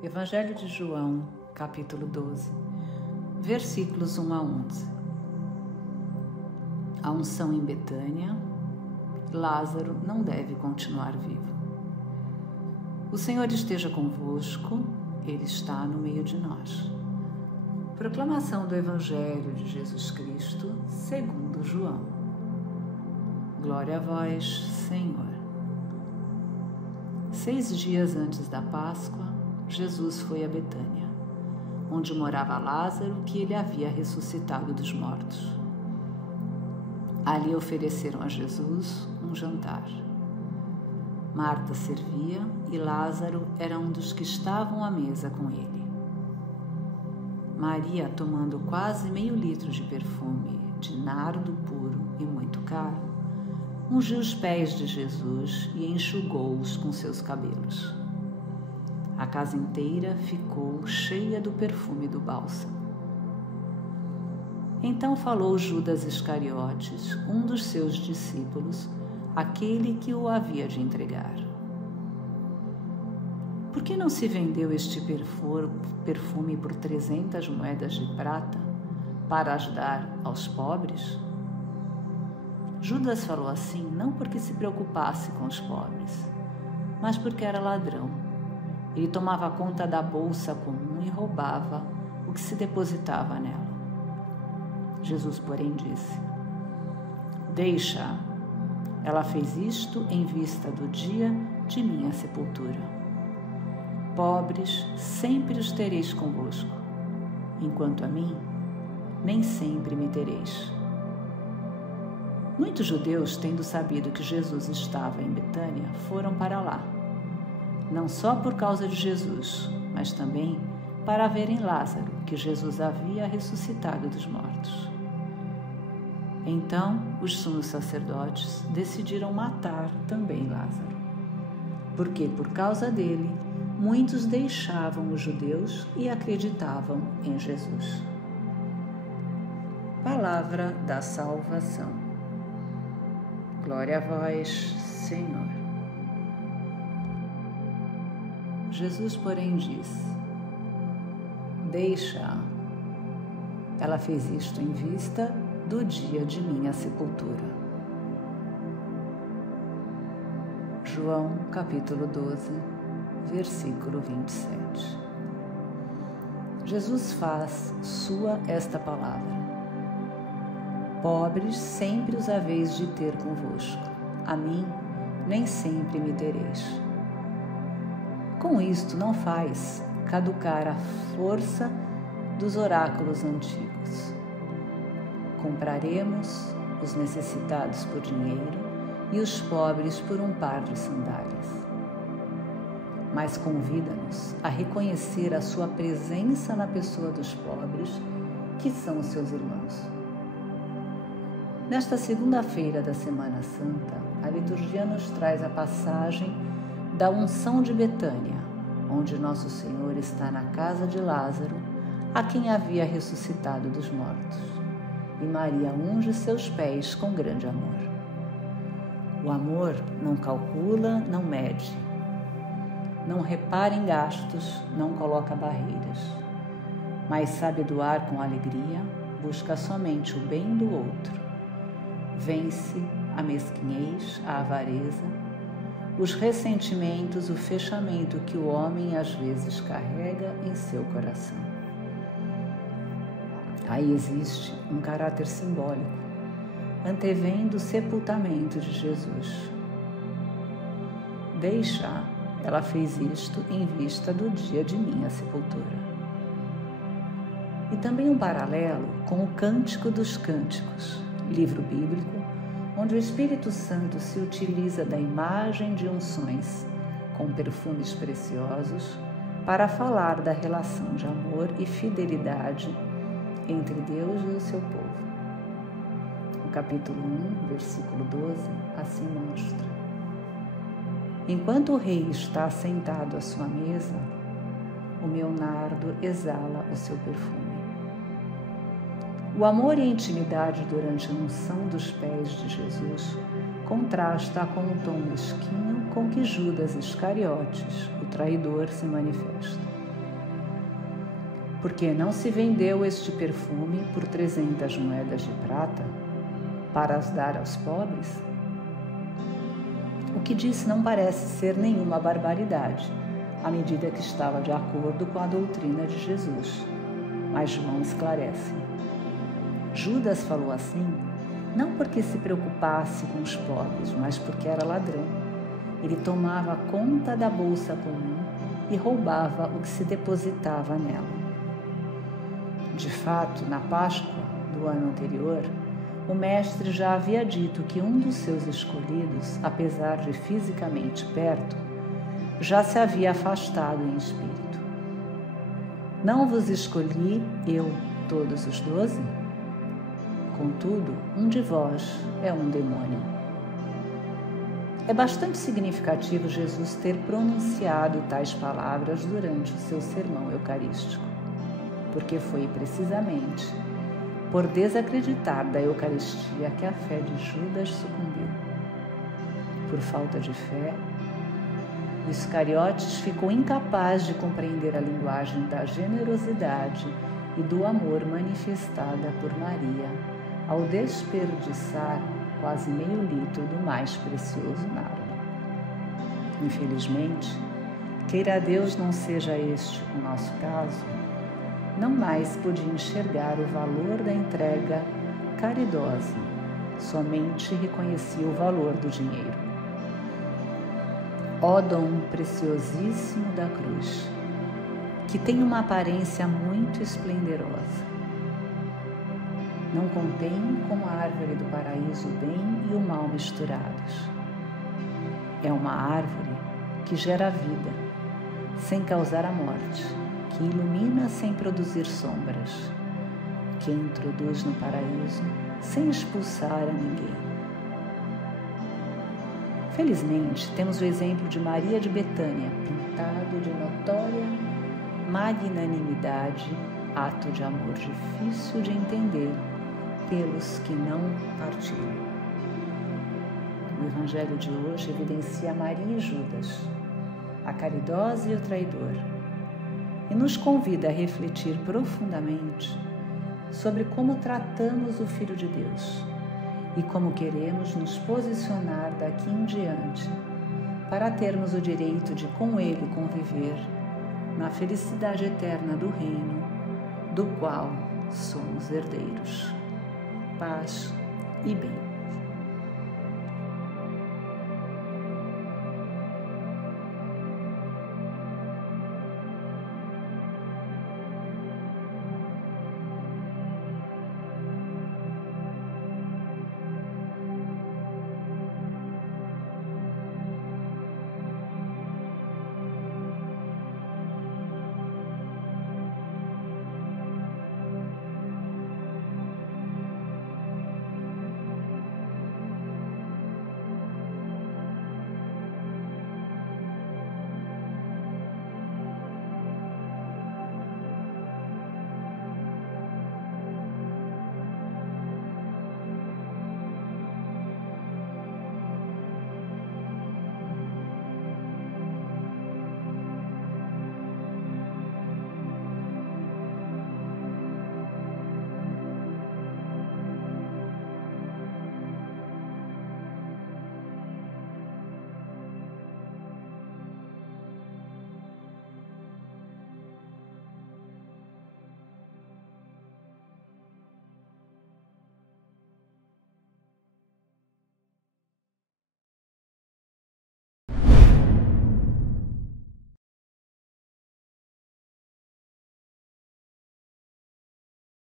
Evangelho de João, capítulo 12, versículos 1 a 11. A unção em Betânia, Lázaro não deve continuar vivo. O Senhor esteja convosco, Ele está no meio de nós. Proclamação do Evangelho de Jesus Cristo, segundo João. Glória a vós, Senhor. 6 dias antes da Páscoa, Jesus foi a Betânia, onde morava Lázaro, que ele havia ressuscitado dos mortos. Ali ofereceram a Jesus um jantar. Marta servia e Lázaro era um dos que estavam à mesa com ele. Maria, tomando quase meio litro de perfume de nardo puro e muito caro, ungiu os pés de Jesus e enxugou-os com seus cabelos. A casa inteira ficou cheia do perfume do bálsamo. Então falou Judas Iscariotes, um dos seus discípulos, aquele que o havia de entregar. Por que não se vendeu este perfume por 300 moedas de prata para ajudar aos pobres? Judas falou assim não porque se preocupasse com os pobres, mas porque era ladrão. Ele tomava conta da bolsa comum e roubava o que se depositava nela. Jesus, porém, disse: Deixa-a. Ela fez isto em vista do dia de minha sepultura. Pobres sempre os tereis convosco, enquanto a mim, nem sempre me tereis. Muitos judeus, tendo sabido que Jesus estava em Betânia, foram para lá, não só por causa de Jesus, mas também para verem Lázaro, que Jesus havia ressuscitado dos mortos. Então, os sumos sacerdotes decidiram matar também Lázaro, porque por causa dele, muitos deixavam os judeus e acreditavam em Jesus. Palavra da salvação. Glória a vós, Senhor. Jesus, porém, disse: Deixa-a. Ela fez isto em vista do dia de minha sepultura. João, capítulo 12, versículo 27. Jesus faz sua esta palavra: Pobres sempre os haveis de ter convosco, a mim nem sempre me tereis. Com isto não faz caducar a força dos oráculos antigos. Compraremos os necessitados por dinheiro e os pobres por um par de sandálias. Mas convida-nos a reconhecer a sua presença na pessoa dos pobres, que são seus irmãos. Nesta segunda-feira da Semana Santa, a liturgia nos traz a passagem da unção de Betânia, onde Nosso Senhor está na casa de Lázaro, a quem havia ressuscitado dos mortos, e Maria unge seus pés com grande amor. O amor não calcula, não mede, não repara em gastos, não coloca barreiras, mas sabe doar com alegria, busca somente o bem do outro, vence a mesquinhez, a avareza, os ressentimentos, o fechamento que o homem às vezes carrega em seu coração. Aí existe um caráter simbólico, antevendo o sepultamento de Jesus. Deixa-a, ela fez isto em vista do dia de minha sepultura. E também um paralelo com o Cântico dos Cânticos, livro bíblico, onde o Espírito Santo se utiliza da imagem de unções com perfumes preciosos para falar da relação de amor e fidelidade entre Deus e o seu povo. O capítulo 1, versículo 12, assim mostra: Enquanto o rei está sentado à sua mesa, o meu nardo exala o seu perfume. O amor e a intimidade durante a unção dos pés de Jesus contrasta com o tom mesquinho com que Judas Iscariotes, o traidor, se manifesta. Porque não se vendeu este perfume por 300 moedas de prata para as dar aos pobres? O que disse não parece ser nenhuma barbaridade, à medida que estava de acordo com a doutrina de Jesus. Mas João esclarece. Judas falou assim, não porque se preocupasse com os pobres, mas porque era ladrão. Ele tomava conta da bolsa comum e roubava o que se depositava nela. De fato, na Páscoa do ano anterior, o mestre já havia dito que um dos seus escolhidos, apesar de fisicamente perto, já se havia afastado em espírito. Não vos escolhi eu todos os 12? Contudo, um de vós é um demônio. É bastante significativo Jesus ter pronunciado tais palavras durante o seu sermão eucarístico, porque foi precisamente por desacreditar da Eucaristia que a fé de Judas sucumbiu. Por falta de fé, o Iscariotes ficou incapaz de compreender a linguagem da generosidade e do amor manifestada por Maria ao desperdiçar quase meio litro do mais precioso nardo. Infelizmente, queira Deus não seja este o nosso caso, não mais podia enxergar o valor da entrega caridosa, somente reconhecia o valor do dinheiro. Ó dom preciosíssimo da cruz, que tem uma aparência muito esplendorosa. Não contém como a árvore do paraíso o bem e o mal misturados. É uma árvore que gera vida, sem causar a morte, que ilumina sem produzir sombras, que introduz no paraíso sem expulsar a ninguém. Felizmente, temos o exemplo de Maria de Betânia, pintado de notória magnanimidade, ato de amor difícil de entender pelos que não partilham. O Evangelho de hoje evidencia Maria e Judas, a caridosa e o traidor, e nos convida a refletir profundamente sobre como tratamos o Filho de Deus e como queremos nos posicionar daqui em diante para termos o direito de com Ele conviver na felicidade eterna do reino, do qual somos herdeiros. Paz e bem.